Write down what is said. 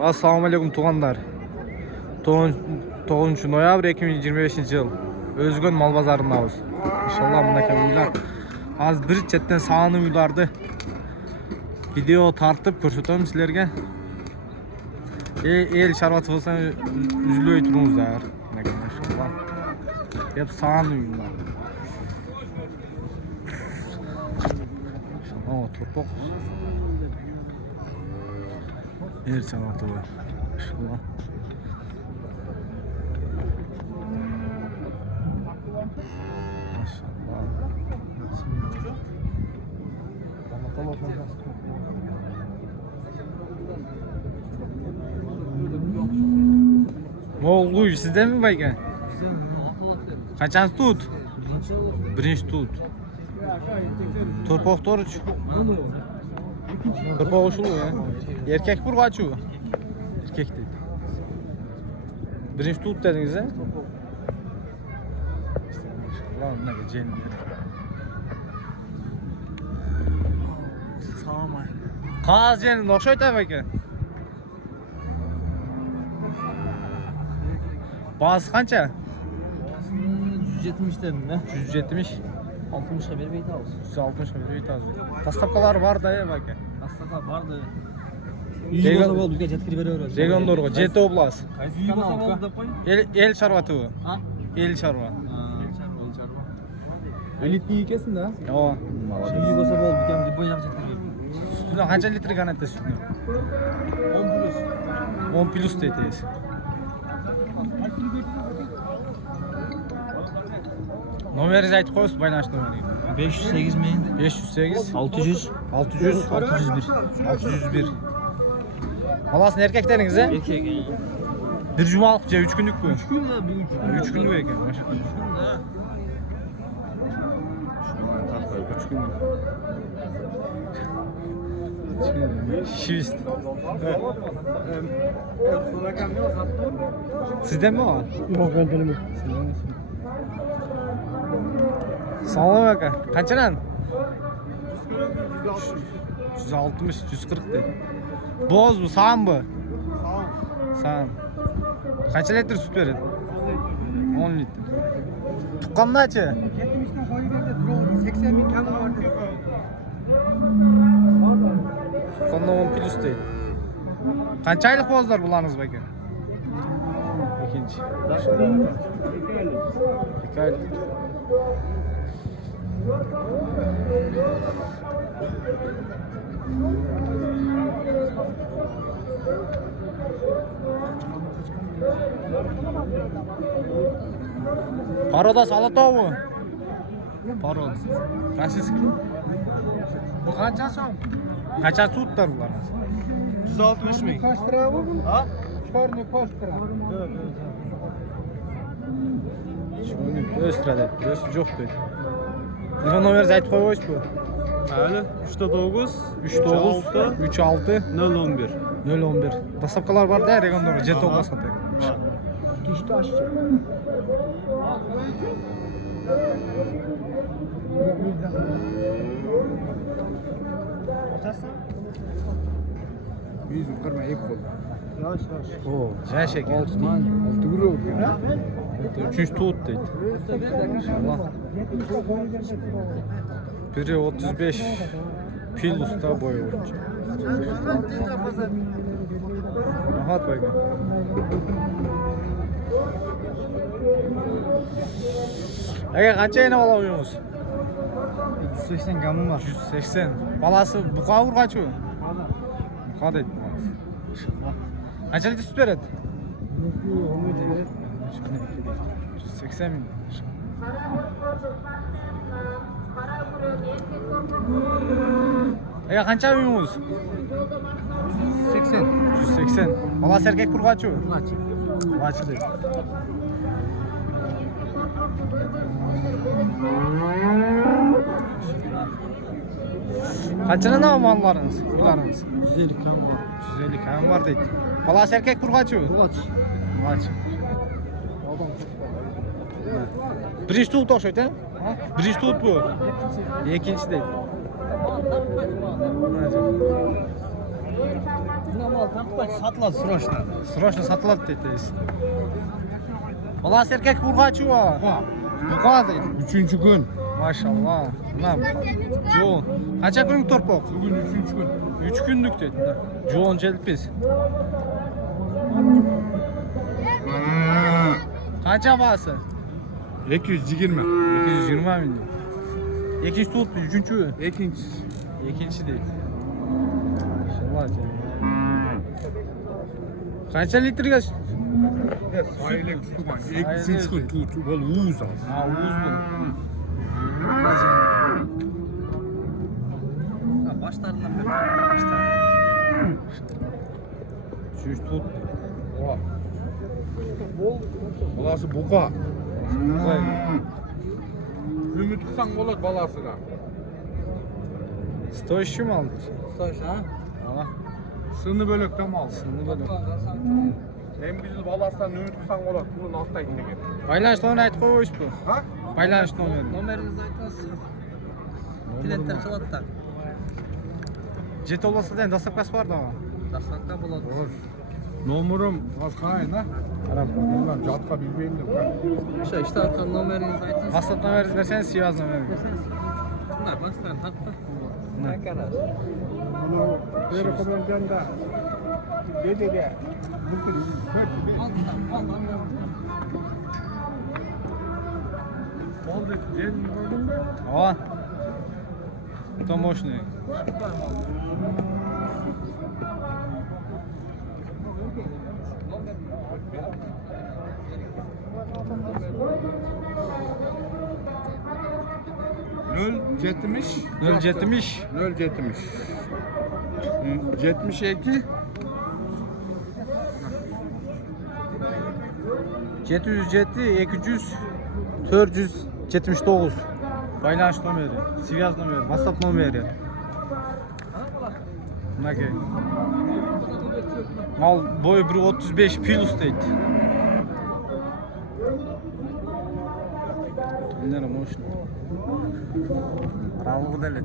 Assalamu alaikum tuğanlar. 9 noyabr 2025 yıl. Özgün mal bazarındayız. İnşallah mındaki uylar. Az bir çetten sağını uylardı. Video tartıp ko'rsataman sizlarga. El şarbatı olsa üzülüyor turumuzlar. Maşallah. Hep sağını uylar. O topuk. El şarbatı var. Maşallah. Moğol sizden mi baykan? Kaçan tut? Birinci tut. Torpaq toruç. Torpaq oşulu ya. Erkek bur kaçı? Erkek dedi. Birinci tut dediniz ha? Lan ne gecenin. Salam ay. Qaz jenin oxşayt baykan. Bazı kança? 170 dedim ya. 170. 60'a bir beyt alsın. 160 bir tazı. Tastapkalar var da ya bak. Aslında vardı. İyi olsa oldu. Bizga jetkirib beraveradi. Regon Dorgo, Jet Oblast. İyi olsa oldu da qo'y. El şarvatı bu. Ha? El şarva. Elitli ekesin da. O. İyi olsa oldu. Bizga deb bo'ylab jetkirib. Sütüne kaça litre kanette sütüne? 10 plus. 10 plus dediyiz. Nomeri aytib qo'ysiz, baynash nomeri. 508 mi? 508 600 600 601. 601. Halasın erkekleriniz he? Erkek. Bir cumalık 3 günlük bu. 3 gün ya bir 3 gün. 3 günlük ekan maşallah. 3 günlük. Şivist. Sizden mi var? Yok ben benim. Sağ olun baka. Kaçınan? 160, 140 dedi. Boz bu, sağ mı bu? Sağ. Kaç litre süt verin? 10 litre. Tukkan neçe? 80 bin tane vardı. Tukkan'da 10 plus değil. Kaç aylık bozlar bulanız baka? İkinci. 2 aylık. Paroda salata mı? Parod. Российский. Bu kaça son? Kaça tutlar bunlar? 160 bin. Kaç lira bu? Ha? Çornu kaç lira? Şunu östra dedi. Ös yok dedi. Telefon numarası aytib qo'yvoysiz bu. Hali 39 39 36 011. 011. Dostavkalar var da Regon Dorgo, Jet Oblast satıyor. Dişte aşçı. Yüz kırma ilk oldu. Yavaş yavaş. Oo, güzel şeker. Altman. Altı euro. Üçüncü tut dedi. İnşallah. Biri 35 fil usta boyu oyuncu. Rahat baykan. Ege kaça yine bala oynuyorsunuz? 180 gramım var. 180. Balası buka vur kaçıyor? Buka dedi. Kaça litre süt veredi? 180 bin. Ege kaça oynuyorsunuz? 80. 180. Balası erkek kur kaçıyor? Kaç? Kaçı dedi. Kaçına ne var mallarınız? Uylarınız? 150 gram var. 150 kan var dedi. Balası erkek kur kaçıyor? Kaç? Kaç. Birinci tut oxşaydı ha? Birinci tut bu. İkinci dedi. Buna mal tartmak satıladi srochna. Srochna satıladi deydiz. Balası erkek burgaçı var. Buqa deydi. 3-cü gün. Maşallah. Anam. Joğun. Kaça günlük torpaq? Bugün 3-cü gün. 3 günlük dedi. Joğun jelpiz. Kaça bası? 220. 220 milyon. İkinci tuttu, üçüncü. İkincisi. İkinci değil. İnşallah canım. Kaça litrega süt? Sahile tutuman. Sahile 2-3 gün tutu. Bol uğuz az. Ha, uğuz bu. Başlarından beri. Üç tut. Balası buqa. Buqa. Ümit kısan olur balasına. Stoyşu mu aldı? Stoş ha? Allah. Sını bölükten mi aldın? Sınırlı böyle. Hem güzel balasından ümit kısan olur. Bunun altta gittik. Paylaş numarını aytıp koymuş bu. Ha? Paylaş numarını. Numarınızı aytasiz. Biletler çalattan. Jet olmasa da dastlabkasi var da ama. Dastlabda bo'ladi. Nomurum az qarayın ha. Qarab. Bunlar jatqa bilmeyim de. O'sha ishda aytgan nomeringizni aytasiz. WhatsApp numarani berseniz, связь numarani. Bunday bosdan tartdi. Ne? Bunu böyle komandanda. Dedi de. Bugün oldu. О. Это мощный. Nöl jetmiş. 070. Nöl jetmiş. 72. 707 200 479. Paylaş numara, связь numara, WhatsApp numara. Nake. Mal boyu 1.35 plus deydi. Nere мощный. Равно дали.